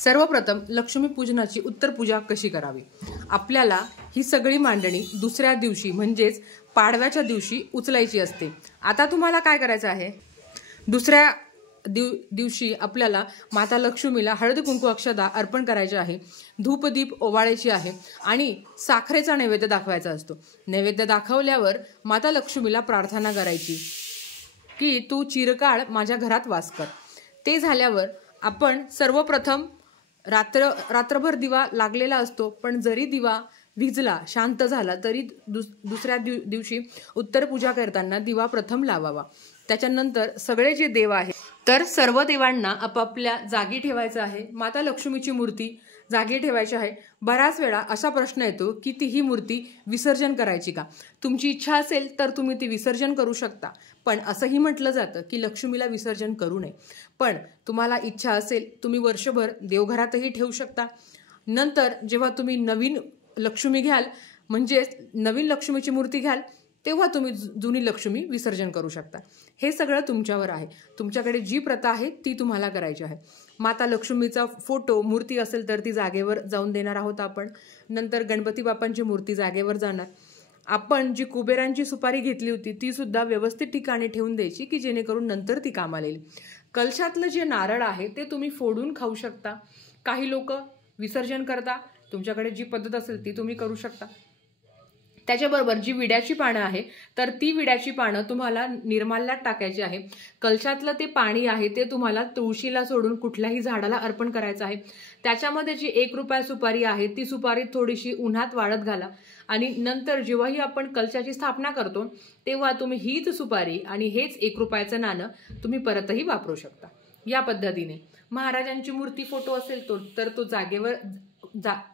सर्वप्रथम लक्ष्मीपूजनाची उत्तर पूजा कशी करावी। आपल्याला ही सगळी मांडणी दुसऱ्या दिवशी म्हणजेच पाडव्याच्या दिवशी उचलायची असते। आता तुम्हाला काय करायचं आहे, दुसऱ्या दिवशी आपल्याला माता लक्ष्मीला हळद कुंकू अक्षदा अर्पण करायचे आहे, धूपदीप ओवाळायची आहे आणि साखरेचा नैवेद्य दाखवायचा असतो। नैवेद्य दाखवल्यावर माता लक्ष्मीला प्रार्थना करायची की तू चिरकाळ माझ्या घरात वास कर। ते झाल्यावर आपण सर्वप्रथम रात्रभर दिवा लागलेला असतो, पण जरी दिवा विझला शांत झाला तरी दुसऱ्या दिवशी उत्तर पूजा करताना दिवा प्रथम लावावा। त्याच्यानंतर सगळे जे देव आहेत तर सर्व देवांना आपापल्या जागी ठेवायचं आहे। माता लक्ष्मीची मूर्ती जागी ठेवायची आहे। बराच वेळा असा प्रश्न येतो की ही मूर्ती विसर्जन करायची का। तुमची इच्छा असेल तर तुम्ही ती विसर्जन करू शकता, पण असंही म्हटलं जातं की लक्ष्मीला विसर्जन करू नये। पण तुम्हाला इच्छा असेल तुम्ही वर्षभर देवघरातही ठेवू शकता। नंतर जेव्हा तुम्ही नवीन लक्ष्मी घ्याल म्हणजे नवीन लक्ष्मीची मूर्ती घ्याल तेव्हा तुम्ही जुनी लक्ष्मी विसर्जन करू शकता। हे सगळं तुमच्यावर आहे। तुमच्याकडे जी प्रथा आहे ती तुम्हाला करायची आहे। माता लक्ष्मीचा फोटो मूर्ती असेल तर ती जागेवर जाऊन देणार आहोत आपण। नंतर गणपती बाप्पांची मूर्ती जागेवर जाणार। आपण जी कुबेरांची सुपारी घेतली होती ती सुद्धा व्यवस्थित ठिकाणी ठेवून द्यायची की जेणेकरून नंतर ती कामाला येईल। कलशातलं जे नारळ आहे ते तुम्ही फोडून खाऊ शकता। काही लोक विसर्जन करता, तुमच्याकडे जी पद्धत असेल ती तुम्ही करू शकता। त्याच्याबरोबर जी विड्याची पानं आहे तर ती विड्याची पानं तुम्हाला निर्माल्यात टाकायची आहे। कलशातलं ते पाणी आहे ते तुम्हाला तुळशीला सोडून कुठल्याही झाडाला अर्पण करायचं आहे। त्याच्यामध्ये जी 1 रुपया सुपारी आहे ती सुपारी थोडीशी उन्हात वाळत घाला आणि नंतर जेव्हाही आपण कलशाची स्थापना करतो तेव्हा तुम्ही हीच सुपारी आणि हेच 1 रुपयाचं नाणं तुम्ही परतही वापरू शकता। या पद्धतीने महाराजांची मूर्ती फोटो असेल तर तो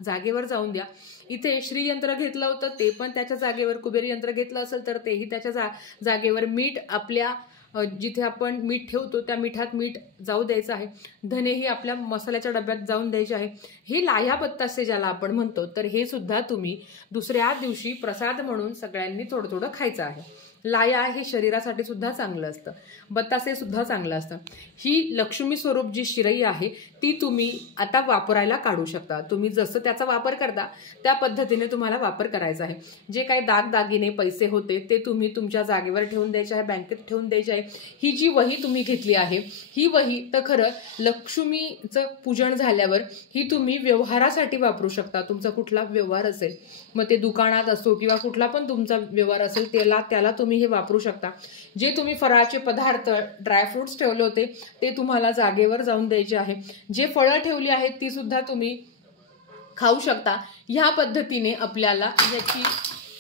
जागेवर जाऊन द्या। इथे श्रीयंत्र घेतलं होतं ते पण त्याच्या जागेवर, कुबेर यंत्र घेतलं असेल तर तेही त्याच्या जागेवर, मीठ आपल्या जिथे आपण मीठ ठेवतो त्या मिठात मीठ जाऊ द्यायचं आहे। धनेही आपल्या मसाल्याच्या डब्यात जाऊन द्यायचे आहे। हे लाह्या बत्तासे ज्याला आपण म्हणतो तर हे सुद्धा तुम्ही दुसऱ्या दिवशी प्रसाद म्हणून सगळ्यांनी थोडं थोडं खायचं आहे। लाया हे शरीरासाठी सुद्धा चांगलं असतं, बत्तासे सुद्धा चांगलं असतं। ही लक्ष्मी स्वरूप जी शिरई आहे ती तुम्ही आता वापरायला काढू शकता। तुम्ही जसं त्याचा वापर करता त्या पद्धतीने तुम्हाला वापर करायचा आहे। जे काही दागदागिने पैसे होते ते तुम्ही तुमच्या जागेवर ठेवून द्यायचे आहे, बँकेत ठेवून द्यायचे आहे। ही जी वही तुम्ही घेतली आहे ही वही तर खरं लक्ष्मीचं पूजन झाल्यावर ही तुम्ही व्यवहारासाठी वापरू शकता। तुमचा कुठला व्यवहार असेल, मग ते दुकानात असो किंवा कुठला पण तुमचा व्यवहार असेल त्याला तुम्ही हे वापरू शकता। जे तुम्ही फराळाचे पदार्थ ड्रायफ्रुट्स ठेवले होते ते तुम्हाला जागेवर जाऊन द्यायचे आहे। जे फळं ठेवली आहेत ती सुद्धा तुम्ही खाऊ शकता। ह्या पद्धतीने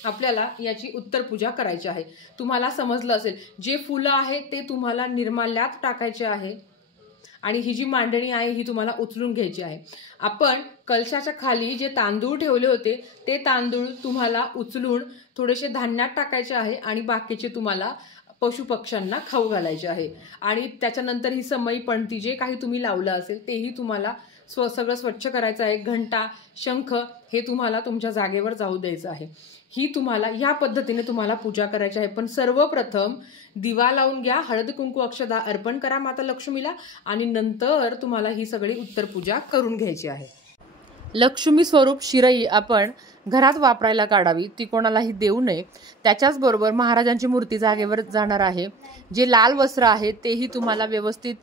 आपल्याला याची उत्तर पूजा करायची आहे। तुम्हाला समजलं असेल, जे फुलं आहेत ते तुम्हाला निर्माल्यात टाकायचे आहे आणि ही जी मांडणी आहे ही तुम्हाला उचलून घ्यायची आहे। आपण कलशाच्या खाली जे तांदूळ ठेवले होते ते तांदूळ तुम्हाला उचलून थोडेसे धान्यात टाकायचे आहे आणि बाकीचे तुम्हाला पशुपक्ष्यांना खाऊ घालायचे आहे। आणि त्याच्यानंतर ही समई पणती जे काही तुम्ही लावलं असेल तेही तुम्हाला सगळं स्वच्छ करायचं आहे। घंटा, शंख हे तुम्हाला तुमच्या जागेवर जाऊ द्यायचं आहे। ही तुम्हाला या पद्धतीने तुम्हाला पूजा करायची आहे। पण सर्वप्रथम दिवा लावून घ्या, हळद कुंकू अक्षदा अर्पण करा माता लक्ष्मीला आणि नंतर तुम्हाला ही सगळी उत्तर पूजा करून घ्यायची आहे। लक्ष्मी स्वरूप शिरई आपण घरात वापरायला काढावी, ती कोणालाही देऊ नये। त्याच्याच बरोबर महाराजांची मूर्ती जागेवर जाणार आहे। जे लाल वस्त्र आहे तेही तुम्हाला व्यवस्थित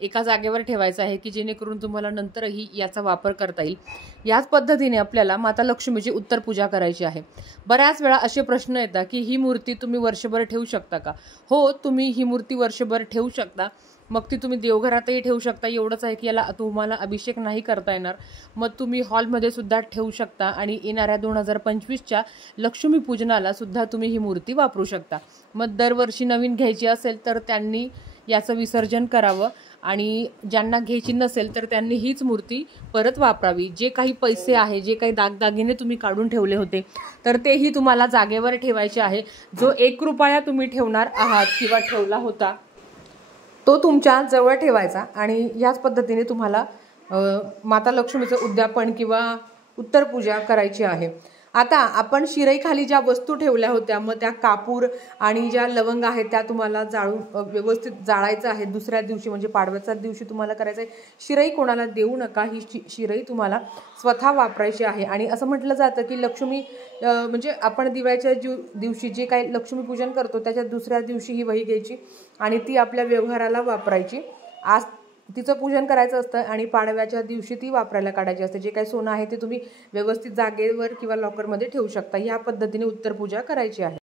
एका जागेवर ठेवायचं आहे की जेणेकरून तुम्हाला नंतरही याचा वापर करता येईल। याच पद्धतीने आपल्याला माता लक्ष्मीची उत्तर पूजा करायची आहे। बऱ्याच वेळा असे प्रश्न येतात की ही मूर्ती तुम्ही वर्षभर ठेवू शकता का। हो, तुम्ही ही मूर्ती वर्षभर ठेवू शकता। मग ती तुम्ही देवघरातही ठेवू शकता। एवढंच आहे की याला तुम्हाला अभिषेक नाही करता येणार, मग तुम्ही हॉलमध्ये सुद्धा ठेवू शकता आणि येणाऱ्या 2025च्या लक्ष्मी पूजनाला सुद्धा तुम्ही ही मूर्ती वापरू शकता। मग दरवर्षी नवीन घ्यायची असेल तर त्यांनी याचं विसर्जन करावं आणि ज्यांना घ्यायची नसेल तर त्यांनी हीच मूर्ती परत वापरावी। जे काही पैसे आहे, जे काही दागदागिने तुम्ही काढून ठेवले होते तर तेही तुम्हाला जागेवर ठेवायचे आहे। जो 1 रुपया तुम्ही ठेवणार आहात किंवा ठेवला होता तो तुमच्या जवळ ठेवायचा आणि याच पद्धतीने तुम्हाला माता लक्ष्मीचं उद्यापन किंवा उत्तर पूजा करायची आहे। आता आपण शिराईखाली ज्या वस्तू ठेवल्या होत्या, मग त्या कापूर आणि ज्या लवंग आहेत त्या तुम्हाला जाळून व्यवस्थित जाळायचं आहे. दुसऱ्या दिवशी म्हणजे पाडव्याच्या दिवशी तुम्हाला करायचं आहे. शिराई कोणाला देऊ नका, ही शिराई तुम्हाला स्वतः वापरायची आहे. आणि असं म्हटलं जातं की लक्ष्मी म्हणजे आपण दिवाळीच्या दिवशी जे काही लक्ष्मीपूजन करतो त्याच्या दुसऱ्या दिवशी ही वही घ्यायची आणि ती आपल्या व्यवहाराला वापरायची. आज तिचं पूजन करायचं असतं आणि पाडव्याच्या दिवशी ती वापरायला काढायची असते. जे काही सोनं आहे ते तुम्ही व्यवस्थित जागेवर किंवा लॉकरमध्ये ठेवू शकता. ह्या पद्धतीने उत्तर पूजा करायची आहे.